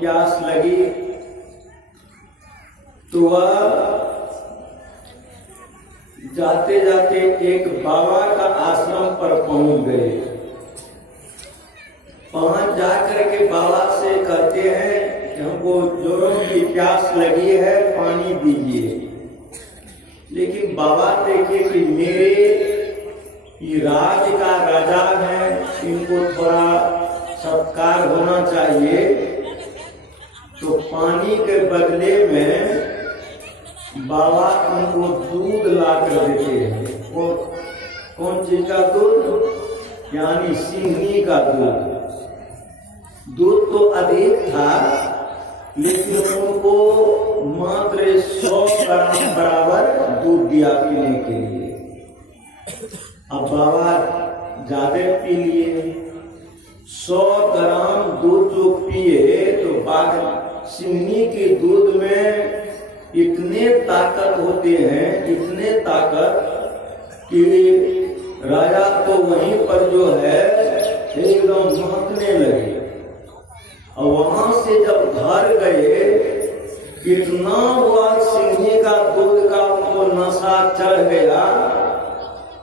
प्यास लगी तो वह जाते जाते एक बाबा का आश्रम पर पहुंच गए। वहां जाकर के बाबा से कहते हैं कि हमको जोरों की प्यास लगी है, पानी दीजिए। लेकिन बाबा देखे कि मेरे ये राज का राजा है, इनको थोड़ा सत्कार होना चाहिए, तो पानी के बदले में बाबा उनको दूध ला कर देते हैं। वो कौन चीज का दूध? यानी सिंघनी का दूध। दूध तो अधिक था, लेकिन उनको मात्र 100 ग्राम बराबर दूध दिया पीने के लिए। अब बाबा ज्यादा पी लिए, 100 ग्राम दूध जो पिए तो बाघ सिंघनी के दूध में इतने ताकत होते हैं, इतने ताकत कि राजा तो वहीं पर जो है एकदम महकने लगे। और वहां से जब घर गए, इतना हुआ सिंघनी का दूध का उनको नशा चढ़ गया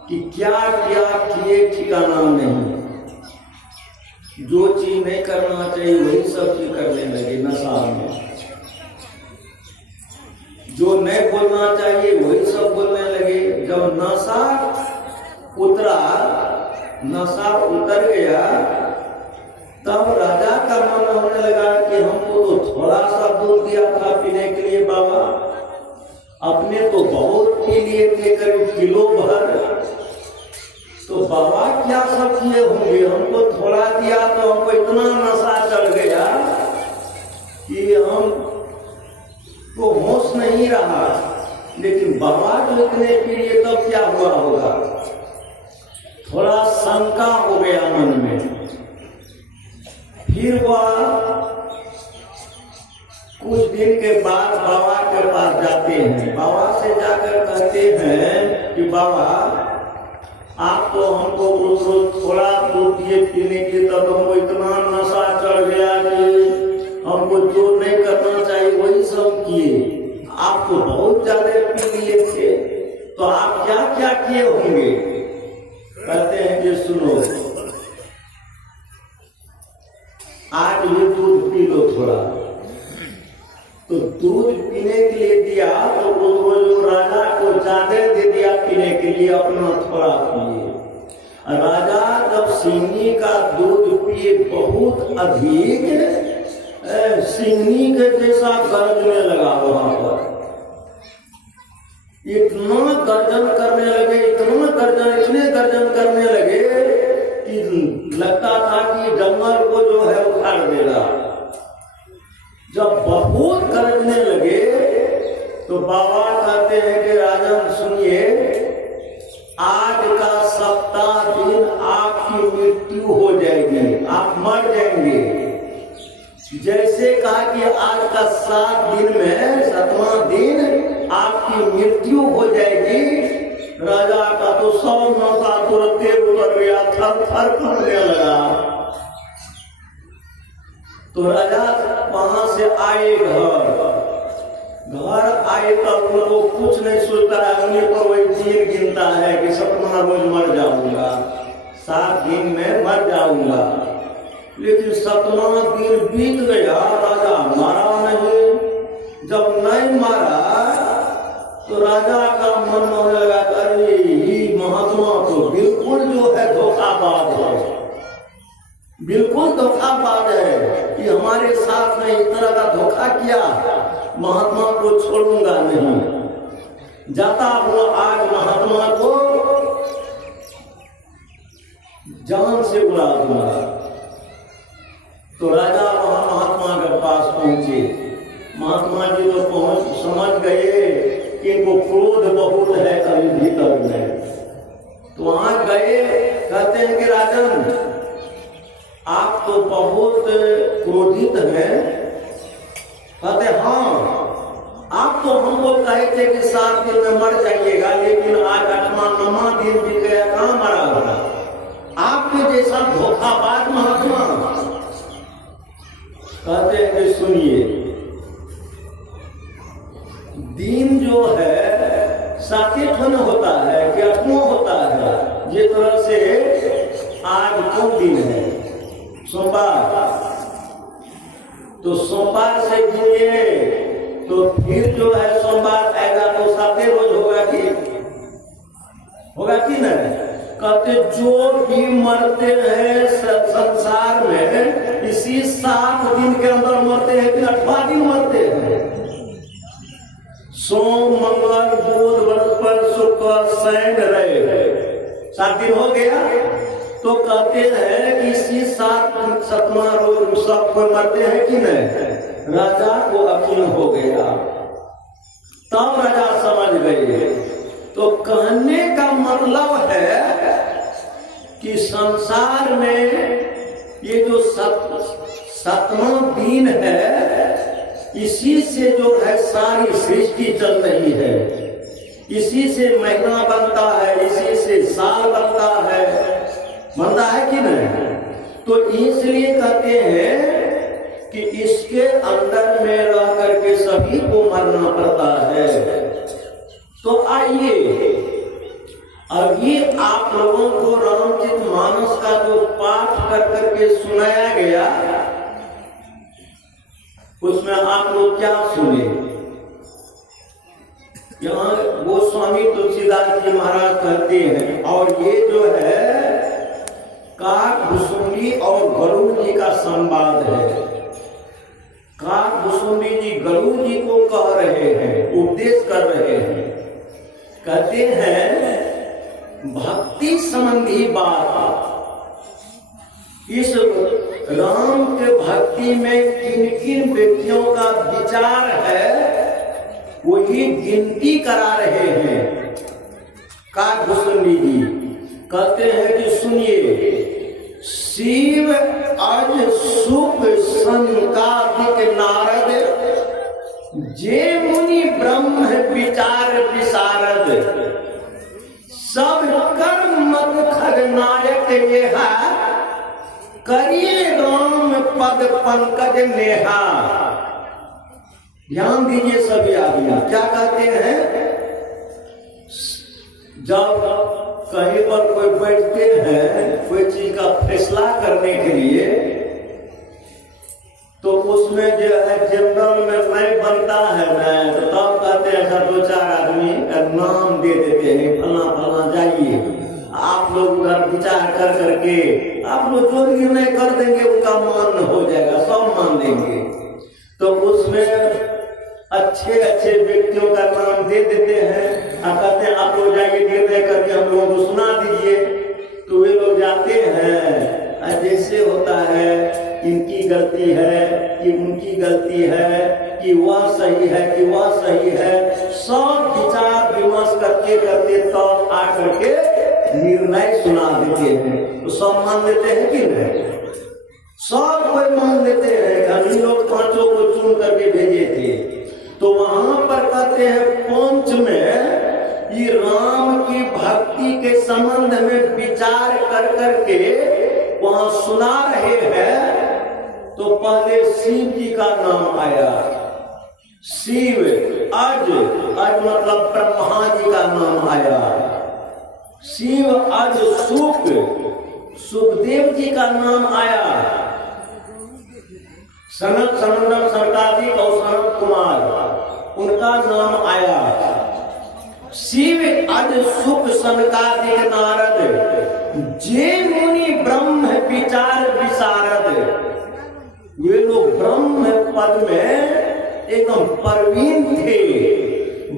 कि क्या क्या किए ठिकाना नहीं। जो चीज नहीं करना चाहिए वही सब चीज करने लगे नशा में। जो नहीं बोलना चाहिए वही सब बोलने लगे। जब नशा उतर गया, तब राजा का मन होने लगा कि हमको तो थोड़ा सा दूध दिया था पीने के लिए बाबा, अपने तो बहुत पी लिए थे, करीब किलो भर। तो बाबा क्या सब किए होंगे, हमको थोड़ा दिया तो हमको इतना नशा चढ़ गया कि हम तो होश नहीं रहा। लेकिन बाबा जो इतने पी लिए तब क्या हुआ होगा? थोड़ा शंका हो गया मन में। फिर वह कुछ दिन के बाद बाबा के पास जाते हैं। बाबा से जाकर कहते हैं कि बाबा आप तो हमको रोज रोज थोड़ा दूध दिए पीने के, तब हमको इतना नशा चढ़ गया कि हमको जो नहीं करना चाहिए वही सब किए। आप तो बहुत ज्यादा पी लिए थे, तो आप क्या क्या किए होंगे? कहते हैं कि सुनो, आज ये दूध पी लो थोड़ा। तो दूध पीने के लिए दिया तो वो जो राजा को ज्यादा दे दिया पीने के लिए, अपना थोड़ा पिए। राजा जब सिंघनी का दूध पिए बहुत अधिक, सिंघनी के जैसा गरजने लगा। वहां पर इतना गर्जन करने लगे, इतने गर्जन करने लगे कि लगता था कि जंगल को जो है उखाड़ देगा। जब बहुत गरजने लगे तो बाबा कहते हैं कि राजन सुनिए, आज का 7 दिन आपकी मृत्यु हो जाएगी, आप मर जाएंगे। जैसे कहा कि आज का 7 दिन में 7वां दिन आपकी मृत्यु हो जाएगी। राजा का तो 100 नशा तुरंत उतर गया, थर थर कांपने लगा। तो राजा वहां से आए घर आए तब उनको कुछ नहीं सोचता है, उन्हीं पर वही दिन गिनता है कि 7वां रोज मर जाऊंगा, 7 दिन में मर जाऊंगा। लेकिन 7वां दिन बीत गया, राजा मारा नहीं। जब नहीं मारा तो राजा का मन होने लगा, अरे ये महात्मा तो बिल्कुल जो है धोखाबाज है, बिल्कुल धोखाबाज है कि हमारे साथ में इस तरह का धोखा किया, महात्मा को छोड़ूंगा नहीं। जाता हुआ आज महात्मा को जान से उड़ा दूंगा। तो राजा वहां महात्मा के पास पहुंचे। महात्मा जी तो समझ गए कि इनको क्रोध बहुत है अभी भीतर में। तो वहां गए, कहते हैं कि राजन आप तो बहुत क्रोधित हैं। कहते हाँ, आप तो हमको कहे थे कि 7 दिन में मर जाइएगा, लेकिन आज 8वां 9वां दिन बीत गया, कहाँ मरा होगा? आपके जैसा धोखाबाज महात्मा। कहते हैं कि सुनिए, दिन जो है साकेठन होता है कि अठवां होता है। जिस तरह से आज कौन दिन है? सोमवार। तो सोमवार से गिनिए तो फिर जो है सोमवार आएगा तो 7 रोज होगा कि नहीं? कहते जो भी मरते हैं संसार में इसी 7 दिन के अंदर मरते हैं कि 8वां दिन मरते हैं? सोम, मंगल, बुध, बृहस्पति, शुक्र, शनि, रवि 7 दिन हो गया। तो कहते हैं कि इसी 7वां रोज सब कोई मरते हैं कि नहीं? राजा को अकील हो गया, तब राजा समझ गए। तो कहने का मतलब है कि संसार में ये जो 7वां दिन है, इसी से जो है सारी सृष्टि चल रही है, इसी से महीना बनता है, इसी से साल बनता है कि नहीं? तो इसलिए कहते हैं कि इसके अंदर में रह करके सभी को मरना पड़ता है। तो आइए अभी आप लोगों को रामचरितमानस का जो पाठ कर करके सुनाया गया, उसमें आप लोग क्या सुने? यहाँ गोस्वामी तुलसीदास जी महाराज कहते हैं, और ये जो है काकभुसुंडी और गरुड़ जी का संवाद है। काकभुसुंडी जी गरुड़ जी को कह रहे हैं, उपदेश कर रहे हैं। कहते हैं भक्ति संबंधी बात, इस राम के भक्ति में किन किन व्यक्तियों का विचार है वही गिनती करा रहे हैं काकभुसुंडी जी। कहते हैं कि सुनिए, शिव अज सुख संकादिक नारद, जे मुनि ब्रह्म विचार विशारद, सब कर्म मत खगनायक नेहा, करिए राम पद पंकज नेहा। ध्यान दीजिए सभी आदमी, क्या कहते हैं? जब कहीं पर कोई बैठते हैं कोई चीज का फैसला करने के लिए, तो उसमें जो है जनरल में नहीं बनता है ना, तो तब कहते हैं ऐसा 2-4 आदमी नाम दे देते हैं, फला फला जाइए, आप लोग उधर विचार कर करके आप लोग जो निर्णय कर देंगे उनका मान हो जाएगा, सब मान देंगे। तो उसमें अच्छे अच्छे व्यक्तियों का नाम दे देते हैं और कहते हैं आप लोग जाइए निर्णय करके हम लोगों को सुना दीजिए। तो वे लोग जाते हैं, जैसे होता है इनकी गलती है कि उनकी गलती है, कि वह सही है कि वह सही है, सब विचार विमर्श करते करते तब आकर के निर्णय सुना देते हैं। तो सब मान लेते हैं कि नहीं? सब कोई मान लेते हैं। हम लोग 5 को चुन करके भेजे थे। तो वहां पर कहते हैं पंच में ये राम की भक्ति के संबंध में विचार कर करके वहां सुना रहे हैं। तो पहले शिव जी का नाम आया, शिव। अज मतलब ब्रह्मा जी का नाम आया। शिव अज सुख, सुखदेव जी का नाम आया। सनत सनंदन सरकारिक और सनत कुमार उनका नाम आया। शिव अज सुख सनकादिक नारद, जे मुनि ब्रह्म विचार विशारद। ये लोग ब्रह्म पद में एकदम प्रवीण थे,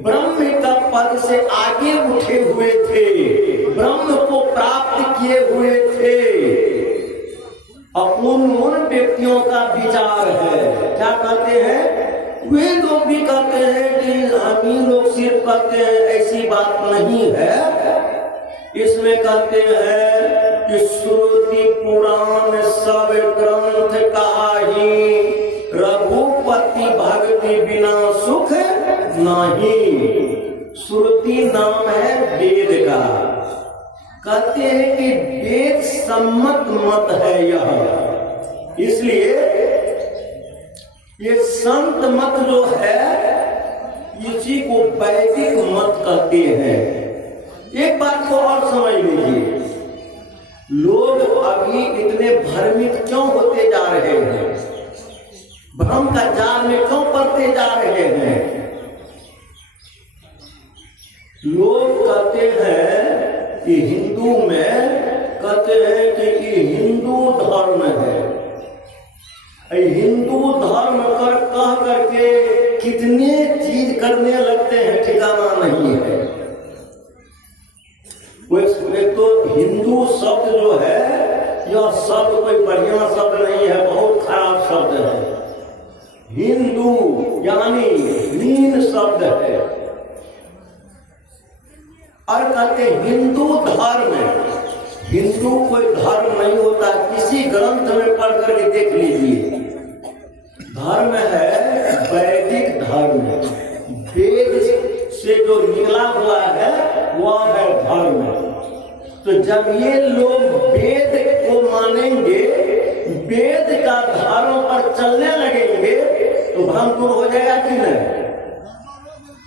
ब्रह्म का पद से आगे उठे हुए थे, ब्रह्म को प्राप्त किए हुए थे। और उन व्यक्तियों का विचार है। क्या कहते हैं? वे लोग भी कहते हैं कि हम ही लोग सिर्फ कहते हैं, ऐसी बात नहीं है। इसमें कहते हैं कि श्रुति पुराण सब ग्रंथ काही, रघुपति भक्ति बिना सुख नहीं। श्रुति नाम है वेद का। कहते हैं कि वेद सम्मत मत है यह, इसलिए ये संत मत जो है इसी को वैदिक मत कहते हैं। एक बात को और समझ लीजिए, लोग अभी इतने भ्रमित क्यों होते जा रहे हैं, भ्रम का जाल में क्यों पड़ते जा रहे हैं। लोग कहते हैं कि हिंदू में कहते हैं कि ये हिंदू धर्म है, हिंदू धर्म कह करके कितने चीज करने लगते हैं, ठिकाना नहीं है। एक तो हिंदू शब्द जो है यह शब्द कोई बढ़िया शब्द नहीं है, बहुत खराब शब्द है। हिंदू यानी हीन शब्द है। और कहते हिंदू धर्म, हिंदू कोई धर्म नहीं होता, किसी ग्रंथ में पढ़ करके देख लीजिए। धर्म है वैदिक धर्म, वेद से जो निकला हुआ है वह है धर्म। तो जब ये लोग वेद को मानेंगे, वेद का धर्म पर चलने लगेंगे तो भ्रम दूर हो जाएगा कि नहीं?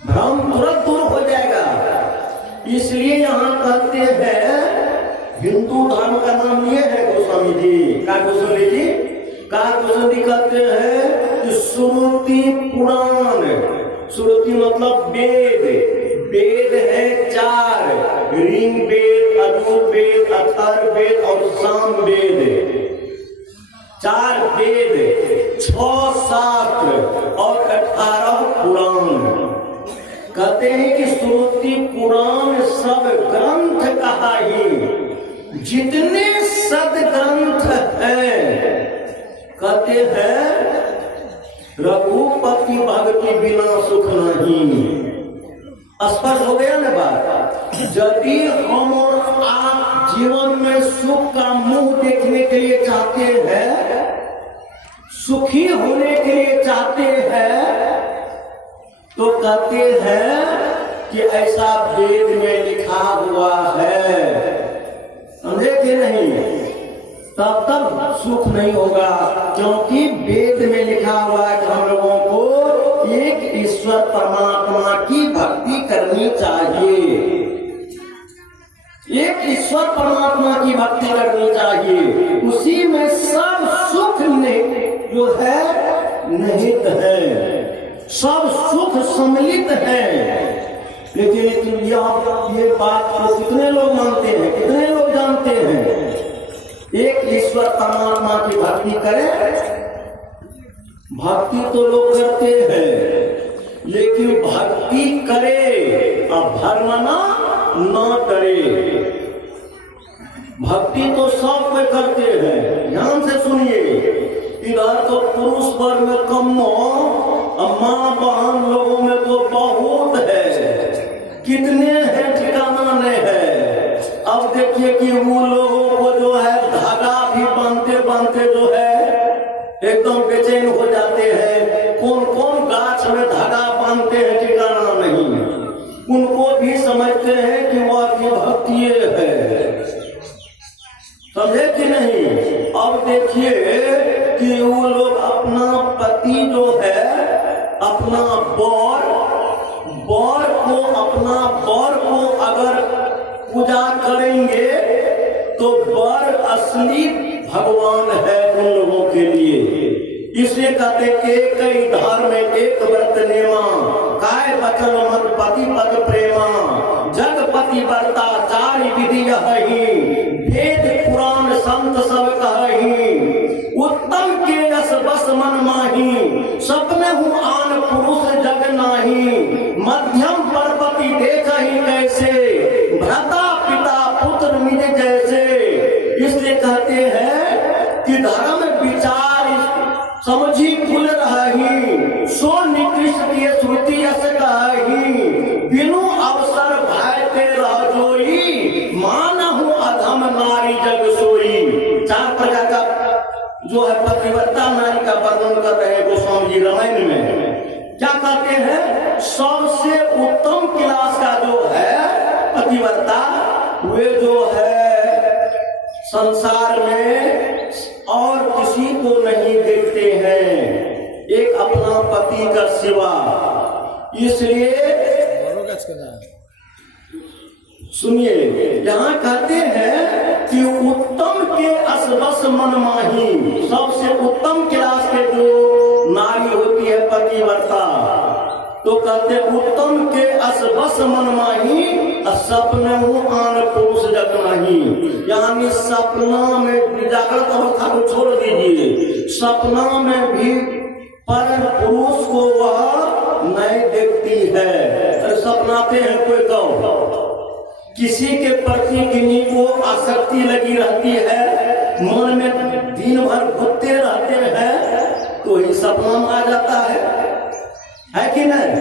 भ्रम तुरंत दूर हो जाएगा। इसलिए यहाँ कहते हैं हिंदू धर्म का नाम ये है गोस्वामी जी, का गोस्वामी जी कहते हैं कि श्रुति पुराण। श्रुति मतलब वेद, वेद है 4, ऋग वेद, यजुर्वेद, अथर्ववेद और सामवेद। 4 वेद, 6 शास्त्र और 18 पुराण। कहते हैं कि श्रुति पुराण सब ग्रंथ कहा ही, जितने सदग्रंथ हैं कहते हैं रघुपति भक्ति बिना सुख नहीं। स्पष्ट हो गया ना बात। यदि हम और आप जीवन में सुख का मुंह देखने के लिए चाहते हैं, सुखी होने के लिए चाहते हैं, तो कहते हैं कि ऐसा वेद में लिखा हुआ है, समझे कि नहीं? तब सुख नहीं होगा, क्योंकि वेद में लिखा हुआ है कि हम लोगों को एक ईश्वर परमात्मा की भक्ति करनी चाहिए, एक ईश्वर परमात्मा की भक्ति करनी चाहिए। उसी में सब सुख जो है निहित है, सब सुख सम्मिलित है। लेकिन ये बात को कितने लोग मानते हैं, कितने लोग जानते हैं? एक ईश्वर परमात्मा की भक्ति करें, भक्ति तो लोग करते हैं, लेकिन भक्ति करे और भरमना न करे। भक्ति तो सब में करते हैं, ध्यान से सुनिए। इधर तो पुरुष वर्ग में कम, माँ बहन लोगों में तो बहुत है, कितने हैं ठिकाना नहीं है। अब देखिए कि वो लोगों को जो है धागा भी बांधते बांधते जो है एकदम बेचैन हो जाते हैं। कौन कौन गाछ में धागा बांधते हैं ठिकाना नहीं, उनको भी समझते हैं कि वह अपनी भक्ति है, समझे कि नहीं? अब देखिए कि वो लोग अपना पति जो है, अपना बर को अगर पूजा करेंगे तो बर असली भगवान है उन लोगों के लिए। इसलिए कहते एक ही धर्म एक व्रत नेमा, काय बचन मत पति पद प्रेमा, जगपति वर्ता 4 विधि यही, वेद पुराण संत सब कही, उत्तम के यश बस मन माही, सपने हूँ आन पुरुष जग नाही, मध्यम पर्वती देखा ही कैसे, भ्राता पिता पुत्र निज जैसे। इसलिए कहते हैं कि धर्म विचार समझी खुल रही, सो निकृष्ट किए श्रुति यश कही, बिनु अवसर भाई ते रह जोई, मानहु अधम नारी जग सोई। 4 प्रकार का जो है पतिव्रता नारी का वर्णन कर रहे हैं गोस्वामी जी रामायण में। क्या कहते हैं? सबसे उत्तम क्लास का जो है पतिव्रता, वे जो है संसार में और किसी को नहीं देखते हैं, एक अपना पति का सिवा। इसलिए सुनिए, यहाँ कहते हैं कि उत्तम के असवस मन माही, सबसे उत्तम क्लास के जो नारी होती है पतिव्रता, तो कहते उत्तम के असवस मन माही, सपने आन पुरुष जग नहीं। यानी सपना में जागृत अवस्था को छोड़ दीजिए, सपना में भी पर पुरुष को वह नहीं देखती है। सपनाते हैं कोई कहो, किसी के प्रति किन्हीं को आसक्ति लगी रहती है, मन में दिन भर घूमते रहते हैं, तो ही सपना में आ जाता है कि नहीं?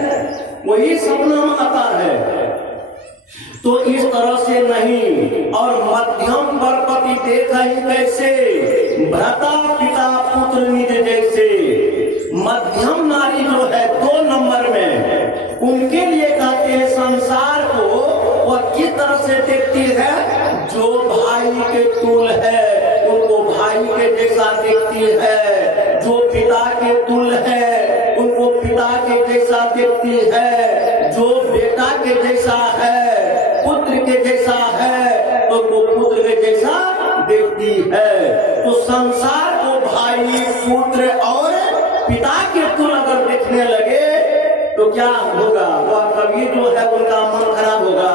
वही सपना में आता है। तो इस तरह से नहीं। और मध्यम पर पति देखा ही कैसे, भ्राता पिता पुत्र निज जैसे। मध्यम नारी जो है 2 नंबर में, उनके लिए कहते हैं संसार को वह किस तरह से देखती है, जो भाई के तुल है उनको भाई के जैसा देखती है, जो पिता के तुल है उनको पिता के जैसा देखती है, जो बेटा के जैसा है, पुत्र के जैसा है, तो वो पुत्र के जैसा देखती है। तो संसार को भाई पुत्र और पिता के तुल अगर देखने लगे तो क्या होगा? वह कभी जो है उनका मन खराब होगा।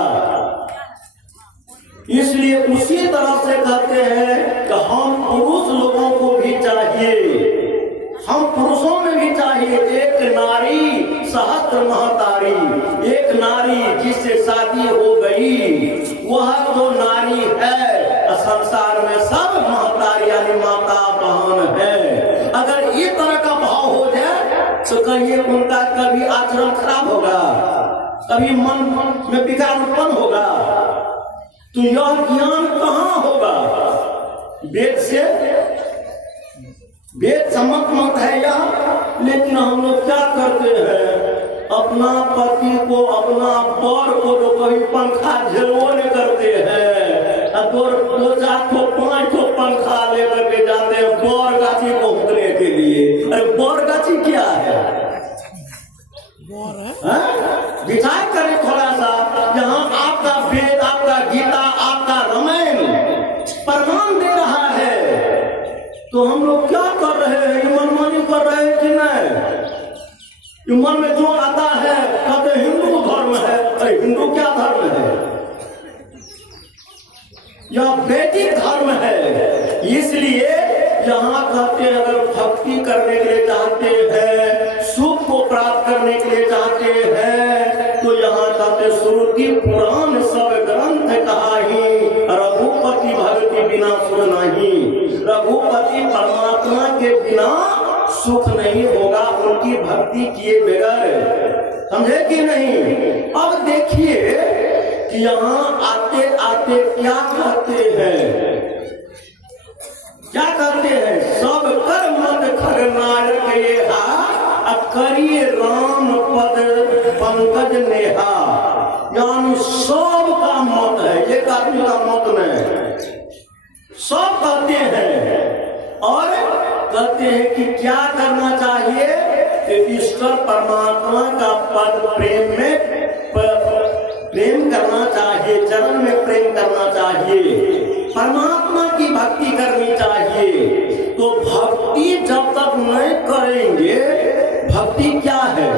इसलिए उसी तरह से कहते हैं कि हम पुरुष लोगों को भी चाहिए, हम पुरुषों में भी चाहिए एक नारी सहस्त्र महतारी। एक नारी जिससे शादी हो गई वह तो नारी है, संसार में सब महतारी यानी माता बहन है। अगर इस तरह का भाव हो जाए तो कहिए उनका कभी आचरण खराब होगा, कभी मन में विकार उत्पन्न होगा। तो यह ज्ञान कहाँ होगा? वेद से, वेद सम्मत मत है यह। लेकिन हम लोग क्या करते हैं, अपना पति को अपना बर को तो कभी पंखा झेलवो नहीं करते हैं, 2-4 पंखा लेकर के जाते हैं बर गाछी को उतरने के लिए। अरे बर गाछी क्या है? विचार करें थोड़ा सा। जहाँ आपका वेद, आपका गीता, आपका रामायण प्रमाण दे रहा है, तो हम लोग क्या कर रहे हैं? मनमानी कर रहे हैं कि नहीं? मन में जो आता है कहते हिंदू धर्म है। अरे हिंदू क्या धर्म है? यह वैदिक धर्म है। इसलिए यहाँ कहते हैं अगर भक्ति करने के लिए चाहते हैं, सुख को प्राप्त करने के लिए चाहते हैं, तो यहाँ कहते श्रुति पुराण सब ग्रंथ कहाही, रघुपति भक्ति बिना सुख नहीं। रघुपति परमात्मा के बिना सुख नहीं होगा, उनकी भक्ति किए बगैर। समझे कि नहीं? अब देखिए कि यहाँ आते आते क्या कहते हैं, क्या कहते हैं? सब कर मत खरनायक येहा, करिए राम पद पंकज नेहा। यानी सब का मत है, एक आदमी का मत नहीं, सब कहते हैं। और कहते हैं कि क्या करना चाहिए? ईश्वर परमात्मा का पद प्रेम करना चाहिए, चरण में प्रेम करना चाहिए, परमात्मा की भक्ति करनी चाहिए। तो भक्ति जब तक नहीं करेंगे, भक्ति क्या है?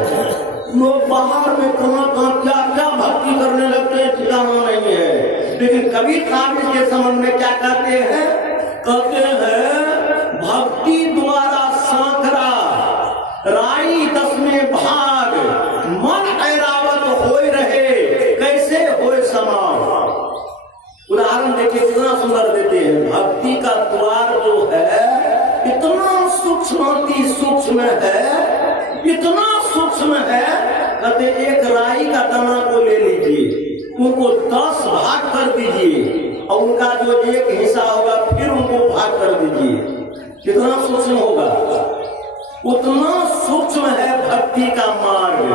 लोग बाहर में कहाँ क्या क्या भक्ति करने लगते हैं, ठिकाना नहीं है। लेकिन कबीर साहब इसके संबंध में क्या कहते हैं? कहते हैं भक्ति द्वारा सांकरा राई 10वें भाग, मन ऐरावत होए रहे कैसे होए समाज। उदाहरण देखिए कितना सुंदर देते हैं। भक्ति का द्वार जो है इतना सूक्ष्म है, इतना सूक्ष्म है। कहते एक राई का तना को ले लीजिए, उनको 10 भाग कर दीजिए और उनका जो एक हिस्सा होगा फिर उनको भाग कर दीजिए। कितना सूक्ष्म होगा? उतना सूक्ष्म है भक्ति का मार्ग।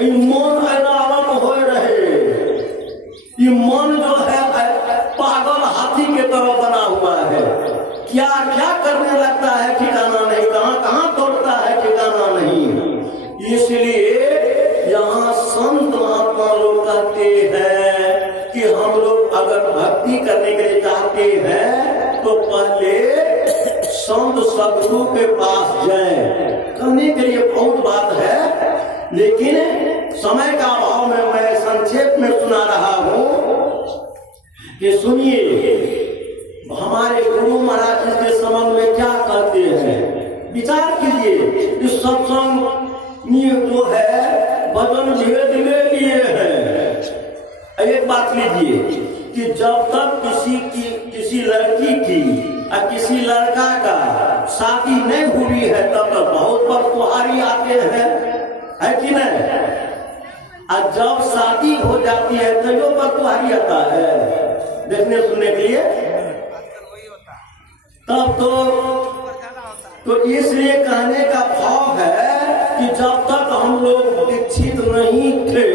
मन ऐरावत हो रहे, ये मन जो है पागल हाथी के तरह बना हुआ है, क्या क्या करने लगता है ठिकाना नहीं, कहाँ कहाँ दौड़ता है ठिकाना इसलिए यहाँ संत महात्मा लोग कहते हैं कि हम लोग अगर भक्ति करने के लिए चाहते हैं तो पहले संत सदगुरु के पास जाएं। कहने के लिए बहुत बात है, लेकिन समय का अभाव में मैं संक्षेप में सुना रहा हूं कि सुनिए हमारे गुरु महाराज इसके संबंध में क्या कहते हैं, विचार कीजिए। इस सत्संग जो है भजन धीरे धीरे लिए हैं। एक बात लीजिए कि जब तक किसी लड़की की या किसी लड़का का शादी नहीं हुई है तब तक बहुत बार त्योहारी आते हैं, है कि नहीं? और जब शादी हो जाती है तो पर त्योहारी आता है देखने सुनने के लिए, तब तो इसलिए कहने का भाव है कि जब तक हम लोग दीक्षित नहीं थे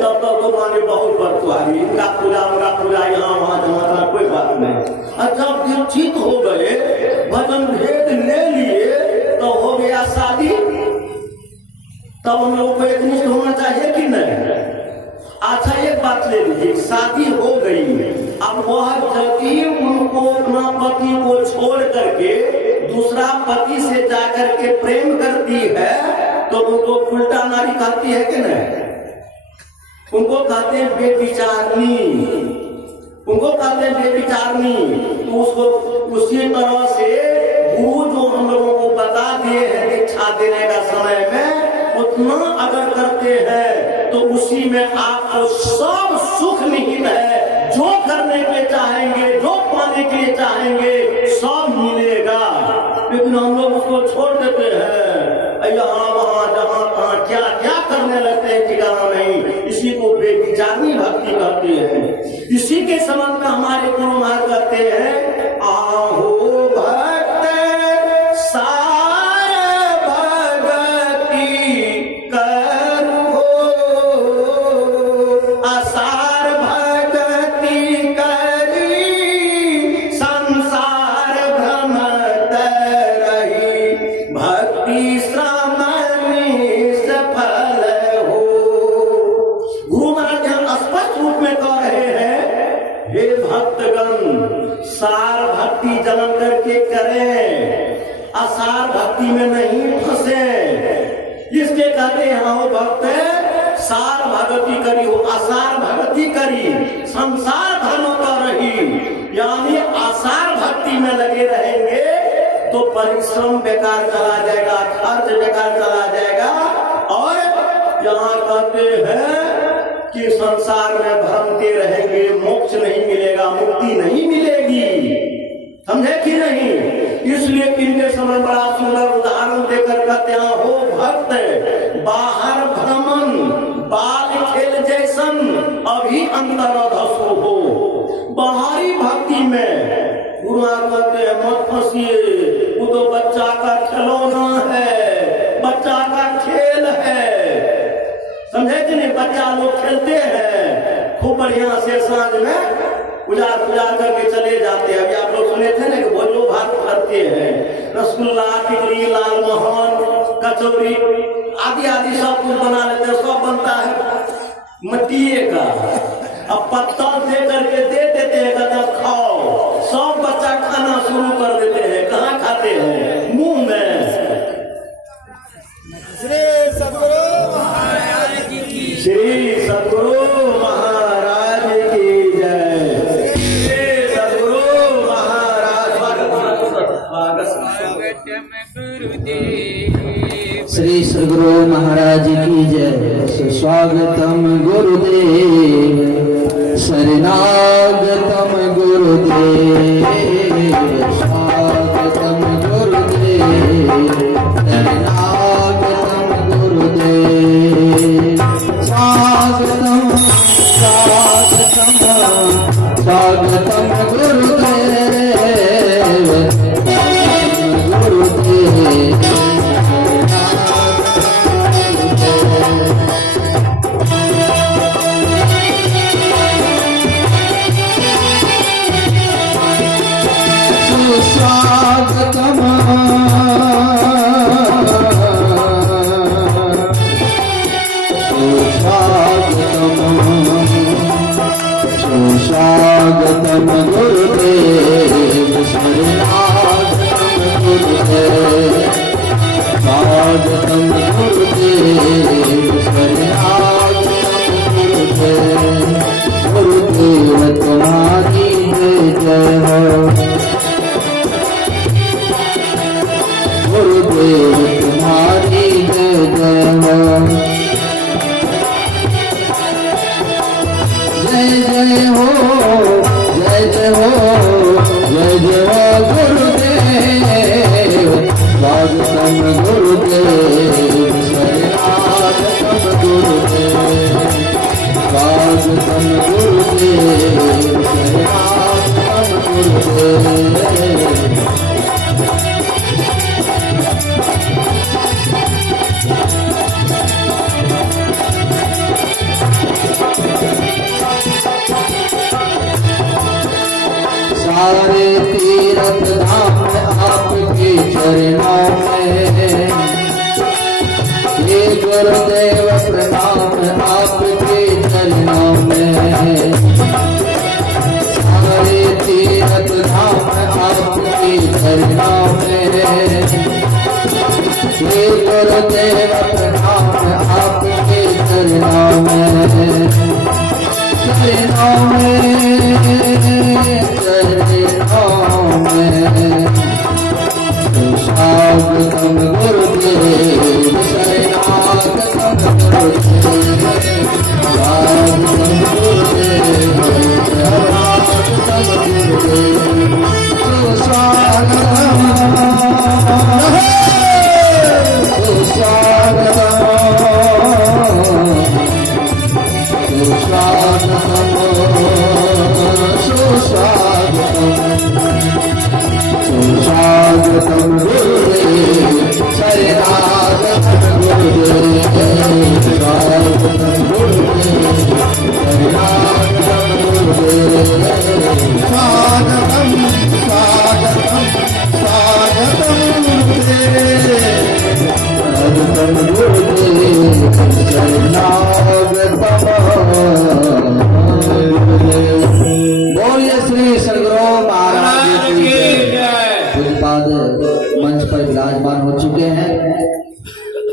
तब तक तो माने बहुत बरतुआरी, इनका पूजा यहाँ वहाँ जमा कोई बात नहीं। और जब दीक्षित हो गए, भजन भेद ले लिए, तो हो गया शादी। तब हम लोग को एकनिष्ठ होना चाहिए कि नहीं? अच्छा एक बात ले लीजिए, शादी हो गई, अब वह जबकि उनको अपना पति को छोड़ करके दूसरा पति से जाकर के प्रेम करती है तो उनको उल्टा नारी कहती है कि नहीं? उनको कहते हैं बेविचारनी, उनको कहते हैं बेविचारनी। तो उसको उसी तरह से गुरु जो हम लोगों को बता दिए हैं दीक्षा देने का समय में, उतना अगर करते हैं तो उसी में आपको सब सुख निहित है। जो करने के लिए चाहेंगे, जो पाने के लिए चाहेंगे, सब मिलेगा। लेकिन हम लोग उसको छोड़ देते हैं, यहाँ वहाँ जहाँ तहाँ क्या क्या करने लगते हैं ठिकाना नहीं। इसी को बेविचारनी भक्ति कहते हैं। इसी के संबंध में हमारे गुरु महाराज कहते हैं, आहो भक्त सार भगति करो, असार भगति करी संसार भ्रमत रही, भक्ति श्रम सफल हो। गुरु महाराज यहाँ स्पष्ट रूप में कह रहे हैं, हे भक्तगण सार भक्ति जन्म करके करें, असार भक्ति में नहीं फंसे। इसके कहते हैं हो भक्त सार भक्ति करी हो, असार भक्ति करी संसार धर्म का रही। यानी असार भक्ति में लगे रहेंगे तो परिश्रम बेकार चला जाएगा, खर्च बेकार चला जाएगा। और यहाँ कहते हैं कि संसार में भ्रमते रहेंगे, मोक्ष नहीं मिलेगा, मुक्ति नहीं मिलेगी। समझे कि नहीं? इसलिए इनके समय बड़ा सुंदर उदाहरण देकर कहते हैं, हो भक्त बाहर भ्रमण बाल खेल जैसन अभी अंतर धसो हो। बाहरी भक्ति में गुरु कहते हैं मत फंसिए, वो तो बच्चा का खिलौना है, बच्चा का खेल है। समझे कि नहीं? बच्चा लोग खेलते हैं खूब बढ़िया से, सांझ में पूजा करके चले जाते हैं। अभी आप लोग सुने थे ना कि भोजो भात खाते हैं, रसगुल्ला, टिकरी, लाल मोहन, कचौरी आदि आदि सब कुछ बना लेते हैं। सब बनता है मट्टिए का, अब पत्तल दे करके दे देते हैं, कहते खाओ। सब बच्चा खाना शुरू कर देते हैं। कहाँ खाते हैं? मुंह में। श्री सद्गुरु महाराज की, श्री सद्गुरु महाराज की जय। श्री सद्गुरु महाराज श्री सद्गुरु महाराज की जय। सुस्वागतम गुरुदेव, शरणागतम गुरुदेव, स्वागतम गुरुदेव, शरणागतम गुरुदेव, स्वागतम स्वागतम स्वागतम गुरुदेव, गुरुदेव। स्वागतम गुरुदेव शरणागतम गुरुदेव तुम्हारी जय जय हो गुरुदेव तुम्हारी जय जय हो जय जय हो जय जय हो जय जय हो गुरुदेव स्वागतम गुरुदेव शरणागतम गुरुदेव स्वागतम गुरुदेव शरणागतम गुरुदेव सारे तीर्थ धाम आपके चरणों में ये गुरुदेव प्रणाम आपके चरणों में सारे तीर्थ धाम आपके चरणों में ये गुरुदेव प्रणाम आपके चरणों में चरणों में स्वागतम गुरुदेव शरणागतम गुरुदेव स्वागतम गुरुदेव शरणागतम गुरुदेव सुस्वागतम स्वागतम गुरुदेव शरणागतम गुरुदेव स्वागतम गुरुदेव शरणागतम गुरुदेव स्वागतम स्वागतम स्वागतम गुरुदेव शरणागतम बोलिए श्री सद्गुरु महाराज की जय। पूज्यपाद मंच पर विराजमान हो चुके हैं।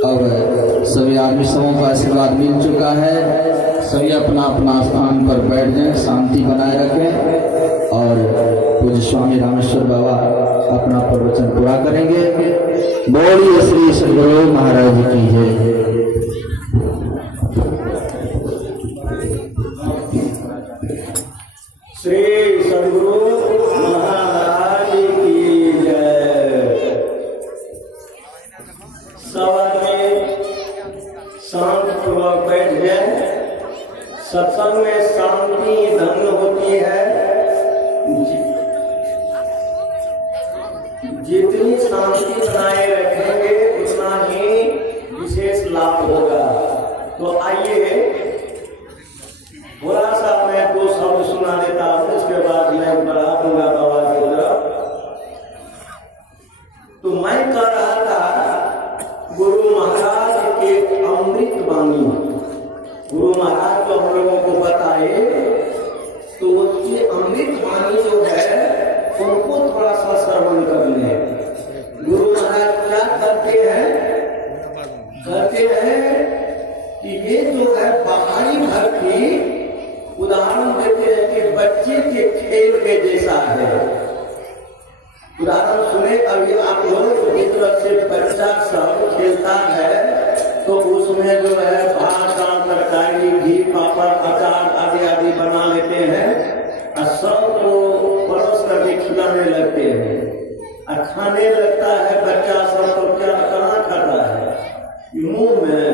अब सभी आदमी सबों का आशीर्वाद मिल चुका है। सभी अपना अपना स्थान पर बैठ जाएं, शांति बनाए रखें और पूज्य स्वामी रामेश्वर बाबा अपना प्रवचन पूरा करेंगे। बोलिए श्री सद्गुरु महाराज की जय। श्री सद्गुरु महाराज की जय। सवाल में शांत पूर्वक बैठ जाए। सत्संग में शांति धन्य होती है। जितनी शांति बनाए रखेंगे उतना ही विशेष लाभ होगा। तो आइए थोड़ा सा मैं दो शब्द सुना देता हूँ, उसके बाद मैं बढ़ा दूंगा बाबा की तरफ। तो मैं कह रहा था गुरु महाराज के अमृत वाणी, गुरु महाराज तो हम लोगों को बताए, तो उसकी अमृत वाणी जो है उनको थोड़ा सा श्रवण कर ले। गुरु महाराज क्या करते हैं कि ये जो है बाहरी भक्ति उदाहरण देते हैं कि बच्चे के खेल के जैसा है। उदाहरण सुने, अभी आप लोग जिस तरह से बच्चा सब खेलता है तो उसमें जो है भात दाल तरकारी घी पापड़ अचार आदि आदि बना लेते हैं और सब तो परोस करके खिलाने लगते हैं और खाने लगता है बच्चा सब। तो क्या कहाँ खाता है? मुंह में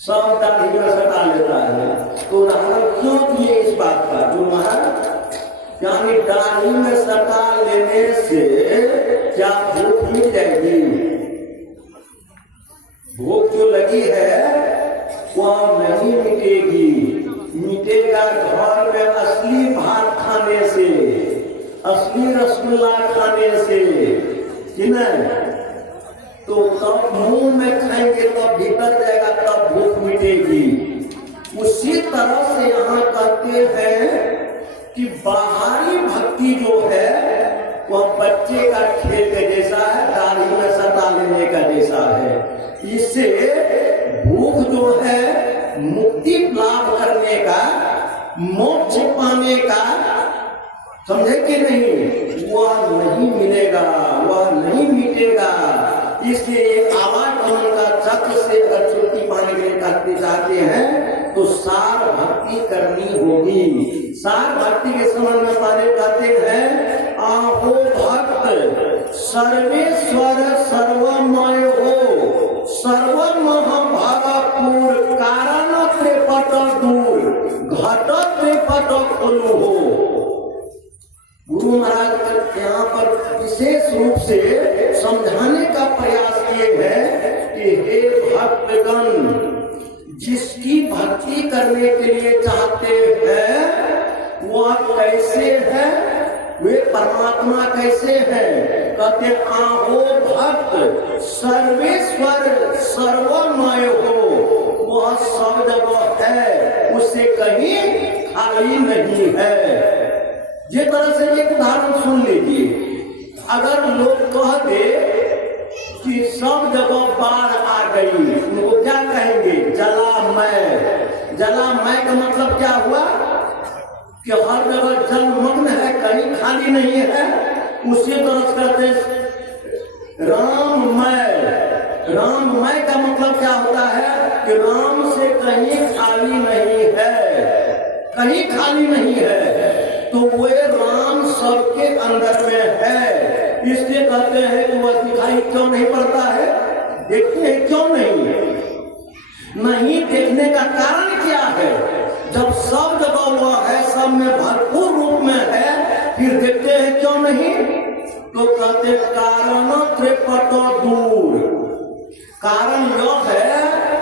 सब दाढ़ी में सटा लेता है। तो उदाहरण क्यों दिए इस बात का? जो महाराज यानी दाढ़ी में सटा लेने से क्या भूख मिट जाएगी? भूख जो लगी है वह नहीं मिटेगी। मिटेगा घर में असली भात खाने से, असली रसगुल्ला खाने से, कि नहीं? तो तब मुंह में खाएंगे तब भीतर जाएगा, तब भूख मिटेगी। उसी तरह से यहाँ कहते हैं कि बाहरी भक्ति जो है वह बच्चे का खेल के जैसा है, दाढ़ी में सटा लेने का जैसा है। इससे भूख जो है मुक्ति लाभ करने का, मोक्ष पाने का, समझे कि नहीं, वह नहीं मिलेगा, वह नहीं मिटेगा। इसलिए आवागमन का चक्र से अगर छुट्टी पाने के लिए करते चाहते हैं तो सार भक्ति करनी होगी। सार भक्ति के संबंध में पहले कहते हैं, आहो भक्त सर्वेश्वर सर्वमय हो, सर्वमह भागपुर कारण त्रिपट दूर, घट त्रिपट खोलू हो। गुरु महाराज यहाँ पर विशेष रूप से समझाने का प्रयास किए हैं कि हे भक्तगण, जिसकी भक्ति करने के लिए चाहते हैं वह कैसे है, वे परमात्मा कैसे हैं? कहते आहो भक्त सर्वेश्वर सर्वमय हो, वह सब जगह है, उससे कहीं खाली नहीं है। ये तरह से एक उदाहरण सुन लीजिए। अगर लोग कहते कि सब जगह बाढ़ आ गई, उनको क्या कहेंगे? जलामय। जलामय का मतलब क्या हुआ कि हर जगह जलमग्न है, कहीं खाली नहीं है। उसी तरह से कहते राममय। राममय का मतलब क्या होता है कि राम से कहीं खाली नहीं है, कहीं खाली नहीं है। तो वे राम सबके अंदर में है। इसलिए कहते हैं कि वह दिखाई क्यों नहीं पड़ता है? देखते हैं क्यों नहीं देखने का कारण क्या है? जब सब जगह वह है, सब में भरपूर रूप में है, फिर देखते हैं क्यों नहीं? तो कहते कारण त्रिपट दूर। कारण यह है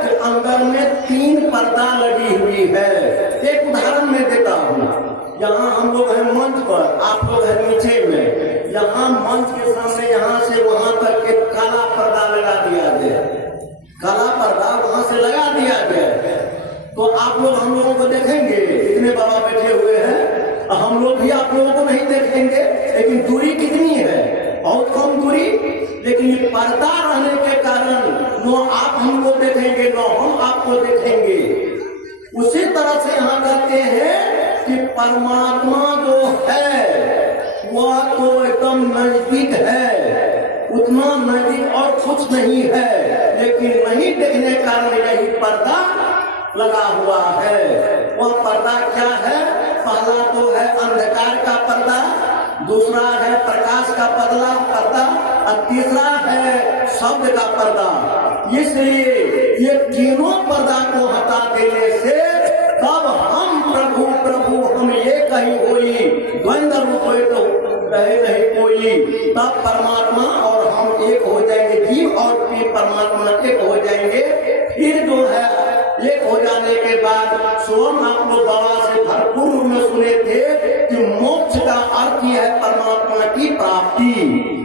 कि अंदर में 3 पर्दा लगी हुई है। एक उदाहरण मैं देता हूँ। यहाँ हम लोग हैं मंच पर, आप लोग हैं नीचे में। यहाँ मंच के सामने यहाँ से वहां तक एक काला पर्दा लगा दिया गया, काला पर्दा वहां से लगा दिया गया। तो आप लोग हम लोगों को देखेंगे, इतने बाबा बैठे हुए हैं, हम लोग भी आप लोगों को नहीं देखेंगे। लेकिन दूरी कितनी है? बहुत कम दूरी। लेकिन ये पर्दा रहने के कारण न आप हमको देखेंगे, न हम आपको देखेंगे। उसी तरह से यहाँ कहते हैं कि परमात्मा जो है वह तो एकदम नजदीक है, उतना नजदीक और कुछ नहीं है। लेकिन नहीं देखने का कारण यही पर्दा लगा हुआ है। वह पर्दा क्या है? पहला तो है अंधकार का पर्दा, दूसरा है प्रकाश का पर्दा, और तीसरा है शब्द का पर्दा। इसलिए ये तीनों पर्दा को हटा देने से तब हम प्रभु प्रभु हम ये कहीं होई, द्वंद्व रूप तो रहे नहीं कोई। तब परमात्मा और हम एक हो जाएंगे, जीव और फिर परमात्मा एक हो जाएंगे। फिर जो है एक हो जाने के बाद स्वयं आप लोग बाबा से भरपूर रूप में सुने थे कि मोक्ष का अर्थ ही है परमात्मा की प्राप्ति।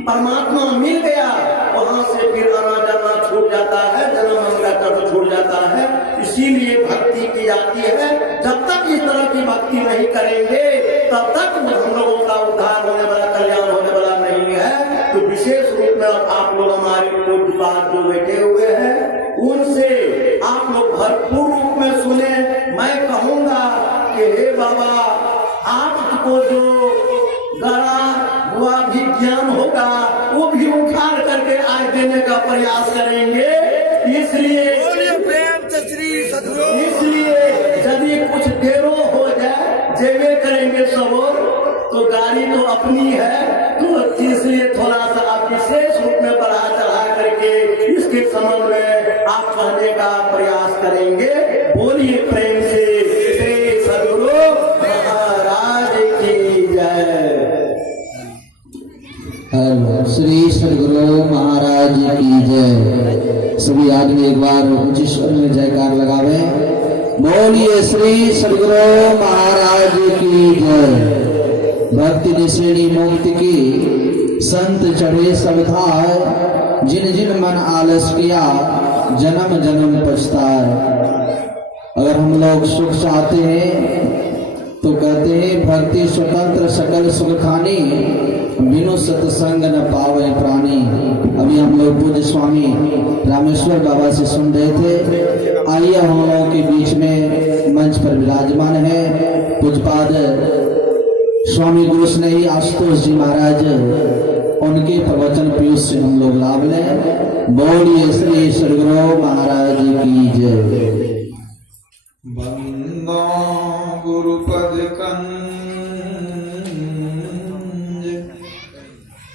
परमात्मा मिल गया, वहां से फिर आना जाना छूट जाता है, जन्म मरण का कर्म छूट जाता है। इसीलिए भक्ति की जाती है। जब तक इस तरह की भक्ति नहीं करेंगे तब तक हम लोगों का उद्धार होने वाला, कल्याण होने वाला नहीं है। तो विशेष रूप में आप लोग हमारे पूज्य बात जो बैठे हुए हैं उनसे आप लोग भरपूर रूप में सुने। मैं कहूँगा कि हे बाबा, आपको जो गड़ा हुआ भी ज्ञान होगा वो भी उखाड़ करके आज देने का प्रयास करेंगे। इसलिए यदि कुछ देरो हो जाए जेबे करेंगे सब, तो गाड़ी तो अपनी है। तो इसलिए थोड़ा सा आप विशेष रूप में बढ़ा चढ़ा करके इसके संबंध में आप कहने का प्रयास करेंगे। बोलिए प्रेम से श्री सद्गुरु महाराज की जय। श्री सद्गुरु महाराज की जय। सभी आदमी एक बार ऊंचे स्वर में जयकार लगावे। बोलिए श्री सद्गुरु महाराज की जय। भक्ति निश्रेणी मुक्ति की संत चढ़े सब थाय, जिन जिन मन आलस किया जन्म जन्म पछताए। अगर हम लोग सुख चाहते हैं तो कहते हैं भक्ति स्वतंत्र सकल सुख खानी, बिनु सत्संग न पावे प्राणी। अभी हम लोग पूज्य स्वामी रामेश्वर रामेश्वर बाबा से सुन रहे थे। आइए हम लोगों के बीच में मंच पर विराजमान है पूज्यपाद स्वामी गुरु स्नेही आशुतोष जी महाराज, उनके प्रवचन पीयूष से हम लोग लाभ लें। बोलिए श्री सदगुरु महाराज की जय। बंदो गुरुपद कंज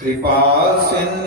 कृपा सिंधु